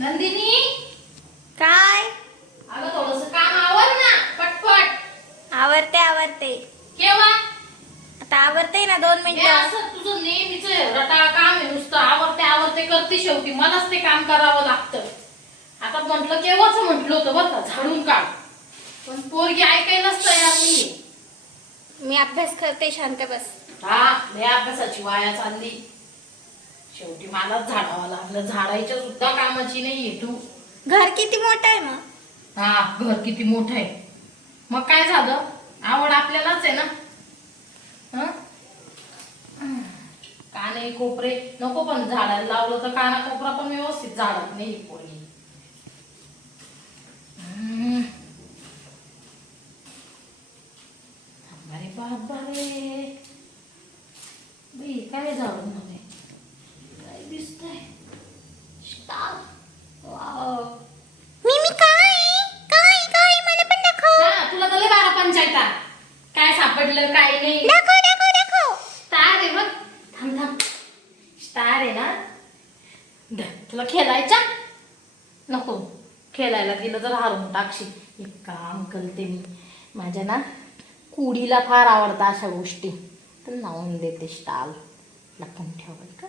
नंदिनी काय? अगं थोडस काम आवर ना पटपट. आवरते आवरते. केव्हा? आता आवरते ना 2 हे मिनिटं. असं तुझं नेहमीच रटाळ काम आहे नुसतं आवरते आवरते करते शेवटी मलाच ते काम करावं लागतं. आता म्हटलं केव्हाच म्हटलं होतं बरं का झाडून काढ पण पोरगी ऐकायलाच तयार नाहीये. मी अभ्यास करते, शांत बस. हा लय अभ्यासाची वाया चालली. शेवटी मलाच झाडावं लागलं. झाडायच्या सुद्धा कामाची नाहीये तू. घर किती मोठं आहे मग? हा घर किती मोठं आहे. मग काय झालं आवड आपल्यालाच आहे ना. हं? काने कोपरे नको पण झाडायला लावलं तर काना कोपरा पण व्यवस्थित झाडत नाही पोरगी. अरे बाबा रे बाई काय झाडून मध्ये काय दिसतंय. Star wow. मी काय काय काय मला पण दाखव. हा तुला तर लय बारा पंचायता काय सापडलं काय नाही. दाखव दाखव दाखव. स्टार आहे बघ. थांब थांब स्टार आहे ना. तुला खेळायचा नको. खेळायला दिलं तर हारून टाकशील. एक काम करते मी माझ्या ना कुडीला फार आवडतं अशा गोष्टी तर लावून देते स्टार. लपून ठेवाल का.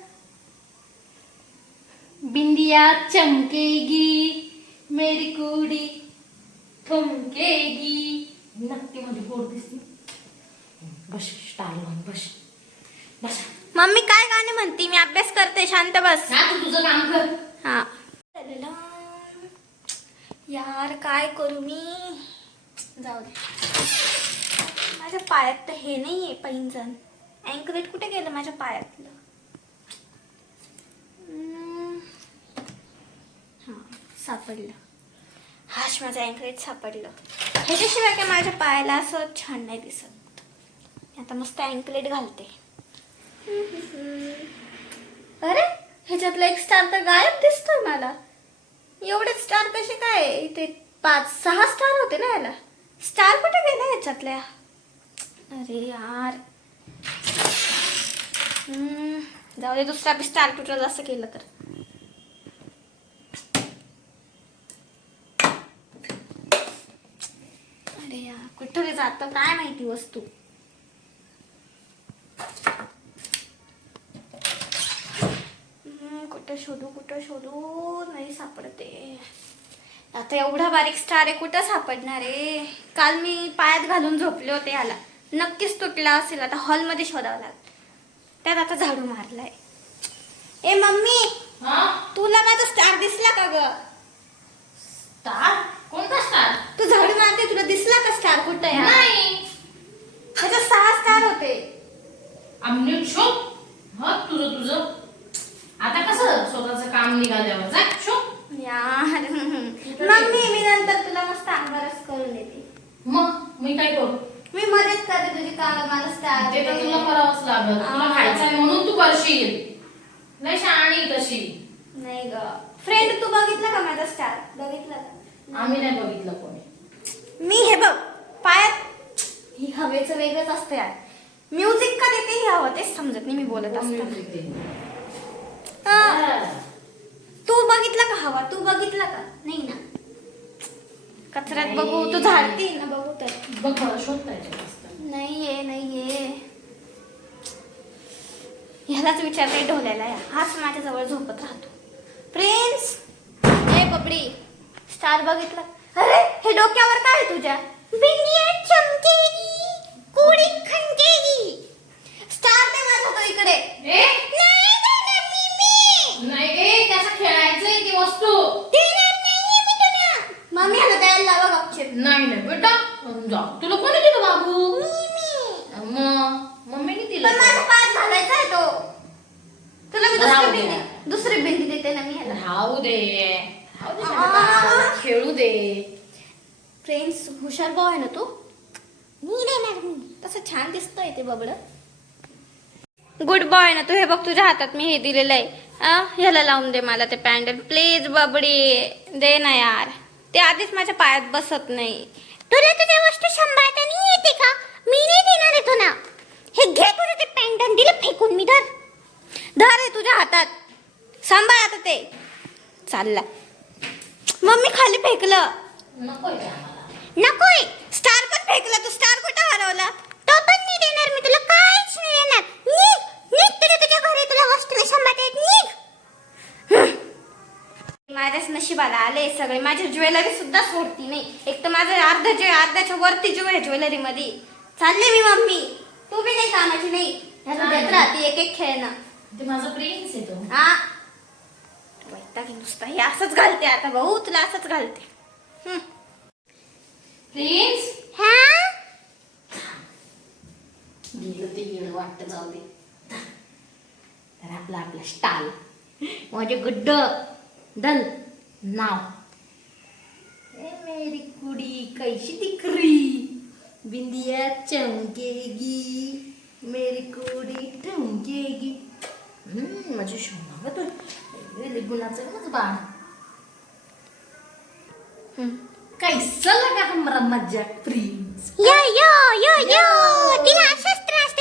बिंदिया चमकेगी मेरी कुडी ठमकेगी. नक्की मध्ये बोर दिसते. बस स्टार लावून बस बसा. मम्मी काय गाणे म्हणती? मी अभ्यास करते, शांत बस. हा तू तुझं काम कर. हा यार काय करू मी. जाऊ दे. माझ्या पायात तर हे नाहीये पैंजण. अँकलेट कुठे गेलं माझ्या पायातलं? हा सापडलं. हाश माझं अँकलेट सापडलं. ह्याच्याशिवाय काय माझ्या पायाला असं छान नाही दिसत. आता मस्त अँकलेट घालते. अरे ह्याच्यातला एक स्टार तर गायब दिसतोय मला. एवढे स्टार कसे काय? इथे 5-6 स्टार होते ना याला. स्टार कुठे गेले ह्याच्यातल्या? अरे यार. जाऊ दे, दुसरा बी स्टार तुटल असं केलं तर. अरे यार कुठे जातं काय माहिती वस्तू. कुठं शोधू नाही सापडते. आता एवढा बारीक स्टार आहे कुठं सापडणार आहे. काल मी पायात घालून झोपले होते याला. नक्कीच तुटला असेल. आता हॉलमध्ये शोधावं लागेल. त्यात आता झाडू मारलाय. ए मम्मी तुला माझा स्टार दिसला का ग? स्टार कोणता स्टार? तू झाडू मारते तुला दिसला का स्टार कुठे? नाही त्याच्यात 6 स्टार होते. आमने शोध. हा तुझं तुझं आता कसं स्वतःचं काम निघाल्यावर जा शोध. यार मम्मी मी नंतर तुला मस्त आंबारस करून देते. मग मी काय करू? मी मदत करते तुझी काम. मला स्टार ते तर तुला करावंच लागल. तुला खायचंय म्हणून तू करशील. नाही शहाणी तशी नाही ग. फ्रेंड तू बघितला का माझा स्टार? बघितला का? आम्ही नाही बघितलं कोणी. मी हे बघ पायात ही हवेचं वेगळंच असतं यार. म्युझिक का देते ही हवं तेच समजत नाही मी बोलत असते. तू बघितला का हवा? तू बघितला का? नाही ना. कचऱ्यात बघू तू झाडती ना बघू तर. बघ मला शोधताय. नाहीये. ह्यालाच विचारते ढोल्याला. हाच माझ्या जवळ झोपत राहतो. प्रिन्स ए बबडी स्टार बघितला? अरे हे डोक्यावर काय आहे तुझ्या? बिंदिया चमकेगी कुडी खणकेगी. स्टार दे माझा तो इकडे. नाही गे त्याचा खेळायचंय ती वस्तू. मम्मी ह्याला द्यायला लावा गपचूप. नाही नाही बेटा जा. तुला कोणी दिलं बाबू? मम्मीने दिलं. पण माझ्या पायात घालायचा आहे तो. तुला मी दुसरी बिंदी देते ना मी ह्याला. राहू दे बेटा, खेळू दे. फ्रेंड्स हुशार भाऊ आहे ना तू. मी देणार मी. तसं छान दिसतोय ते बबड. गुड बॉय ना तू. हे बघ तुझ्या हातात मी हे दिलेलं आहे. ह्याला लावून दे मला ते पॅन्डल प्लीज बबडी. दे ना यार. ते आधीच माझ्या पायात बसत नाही. तुला तुझ्या वस्तू सांभाळता नाही येते का? मी नाही देणार आहे तुला. हे घे तुझं ते पॅन्डल दिलं फेकून मी. धर आहे तुझ्या हातात. सांभाळ आता ते. चालला मम्मी खाली फेकलं. नकोय ते आम्हाला. नकोय. स्टार पण फेकला तू. स्टार कुठं हरवला? तो पण नाही देणार मी तुला. काहीच नाही देणार. निघ. निघ तुझ्या घरी. तुला वस्तूला शंभर येत. निघ. माझ्याच नशिबाला आले सगळे. माझी ज्वेलरी सुद्धा सोडती नाही. एक तर माझं अर्ध्याच्या वरती जीव आहे ज्वेलरी मध्ये. चालले मी मम्मी. तू बी काही कामाची नाही. ह्याला देत राहते एक एक खेळणं. ते माझा प्रिन्स आहे तो. हा वैतागी नुसता. हे असंच घालते आता भाऊ. तुला असंच घालते. प्रिन्स हा गेलं ते गेलं वाटतं. जाऊ दे. तर आपला स्टाल माझे गुड्ड डल नाव. ए मेरी कुड़ी कैसी दिख रही, बिंदिया चमकेगी, मेरी कुड़ी ठमकेगी. माझी शोभा ग तू. गुणाचं माझं बाण. कैसा लगा हमारा मजाक प्रिंस? यो यो यो यो तिला असंच त्रास